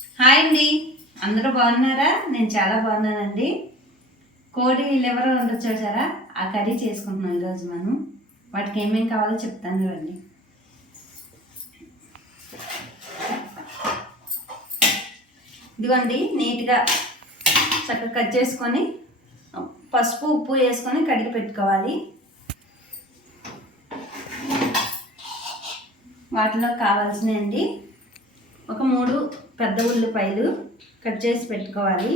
Hi అండి, అందరూ బాగున్నారా? నేను చాలా బాగున్నానండి. కోడి లివర్ ఉండొచ్చు చూసారా, ఆ కర్రీ చేసుకుంటున్నాం ఈరోజు మనం. వాటికి ఏమేమి కావాలో చెప్తాను రండి. ఇదిగోండి, నీట్గా చక్కగా కట్ చేసుకొని పసుపు ఉప్పు వేసుకొని కడిగి పెట్టుకోవాలి. వాటిలో కావాల్సినవి ఒక 3 పెద్ద ఉల్లిపాయలు కట్ చేసి పెట్టుకోవాలి,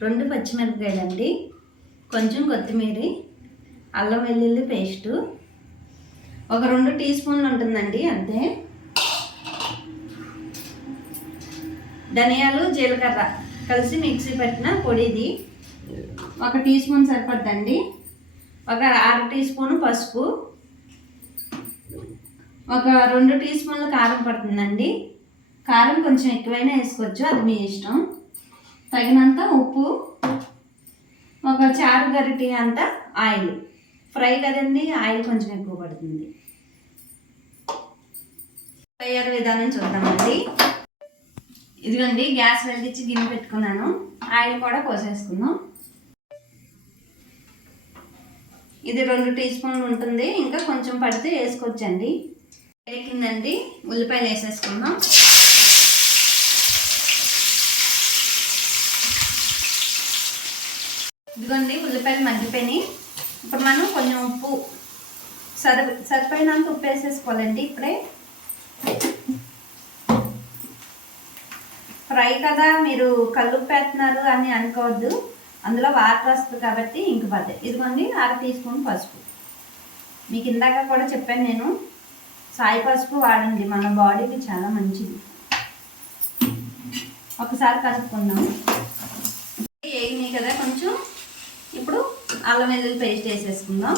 2 పచ్చిమిరపకాయలు అండి, కొంచెం కొత్తిమీర, అల్లం వెల్లుల్లి పేస్టు ఒక 2 టీ స్పూన్లు ఉంటుందండి అంతే. ధనియాలు జీలకర్ర కలిసి మిక్సీ పెట్టిన పొడిది 1 టీ స్పూన్ సరిపడుతుంది. ఒక 1/2 టీ స్పూన్ పసుపు, ఒక 2 టీ స్పూన్లు కారం పడుతుందండి. కారం కొంచెం ఎక్కువైనా వేసుకోవచ్చు, అది మీ ఇష్టం. తగినంత ఉప్పు, ఒక చారు గరిటె అంత ఆయిల్. ఫ్రై కదండి, ఆయిల్ కొంచెం ఎక్కువ పడుతుంది. తయారు విధానం చూద్దామండి. ఇదిగోండి, గ్యాస్ వెలిగించి గిన్నె పెట్టుకున్నాను, ఆయిల్ కూడా పోసేసుకుందాం. ఇది 2 టీ స్పూన్లు ఉంటుంది, ఇంకా కొంచెం పడితే వేసుకోవచ్చండి. వేగిందండి, ఉల్లిపాయలు వేసేసుకుందాం. ఇదిగోండి, ఉల్లిపాయలు మగ్గిపోయినాయి. ఇప్పుడు మనం కొంచెం ఉప్పు సరిపోయినంత ఉప్పు వేసేసుకోవాలండి. ఇప్పుడే ఫ్రై కదా, మీరు కల్లుప్పు వేస్తున్నారు అని అనుకోవద్దు, అందులో వాటర్ వస్తుంది కాబట్టి ఇంక పడతాయి. ఇదిగోండి, 1/2 టీ స్పూన్ పసుపు. మీకు ఇందాక కూడా చెప్పాను నేను, సాయి పసుపు వాడండి, మన బాడీకి చాలా మంచిది. ఒకసారి కలుపుకుందాం. వేగినాయి కదా కొంచెం. ఇప్పుడు అల్లం వెల్లుల్లి పేస్ట్ వేసేసుకుందాం.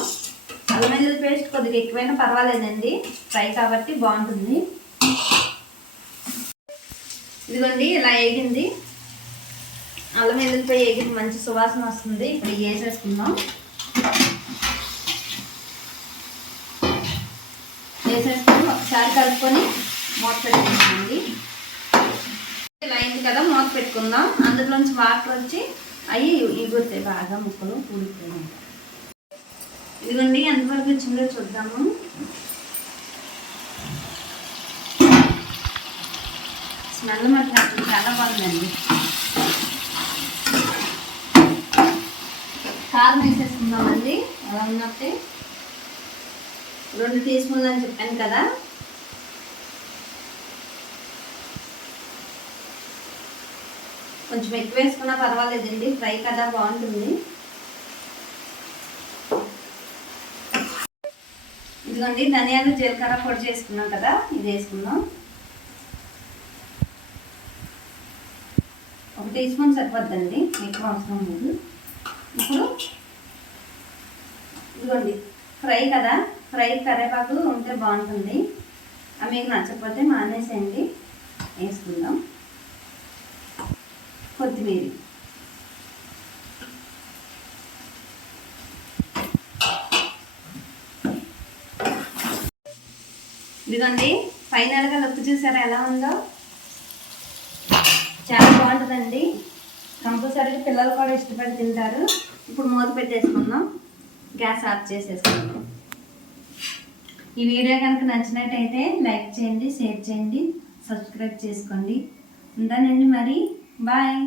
అల్లం వెల్లుల్లి పేస్ట్ కొద్దిగా ఎక్కువైనా పర్వాలేదండి, ఫ్రై కాబట్టి బాగుంటుంది. ఇదిగోండి, ఇలా వేగింది. అల్లం వెల్లుల్లిపాయ వేగింది, మంచి సువాసన వస్తుంది. ఇప్పుడు వేసేసుకుందాం. వేసేసుకొని ఒకసారి కలుపుకొని మూత పెట్టుకుందామండి. ఇలా అయింది కదా, మూత పెట్టుకుందాం. అందులోంచి వాటర్ వచ్చి అవి ఇగురుతాయి, బాగా ముక్కలు ఉడికిపోయి. ఇదిగోండి, ఎంతవరకు వచ్చిందో చూద్దాము. స్మెల్ మాత్రం చాలా బాగుందండి. కారం వేసేసుకుందామండి. అలా ఉన్నట్టే 2 టీ స్పూన్లు అని చెప్పాను కదా. కొంచెం ఎక్కువ వేసుకున్నా పర్వాలేదండి, ఫ్రై కదా బాగుంటుంది. ఇదిగోండి, ధనియాలు జీలకర్ర పొడి చేసుకున్నాం కదా, ఇది వేసుకుందాం. 1 టీ స్పూన్ సరిపోద్దండి, ఎక్కువ అవసరం లేదు. ఇప్పుడు ఇదిగోండి, ఫ్రై కదా, ఫ్రై కరివేపాకు ఉంటే బాగుంటుంది. అవి మీకు నచ్చకపోతే మానేసేయండి. వేసుకుందాం కొత్తిమీర. ఇదిగోండి, ఫైనల్గా లుక్ చూసారా ఎలా ఉందో, చాలా బాగుంటుందండి. కంపల్సరీగా పిల్లలు కూడా ఇష్టపడి తింటారు. ఇప్పుడు మూత పెట్టేసుకుందాం, గ్యాస్ ఆఫ్ చేసేసుకుందాం. ఈ వీడియో కనుక నచ్చినట్టయితే లైక్ చేయండి, షేర్ చేయండి, సబ్స్క్రైబ్ చేసుకోండి. ఉంటానండి మరి, బాయ్.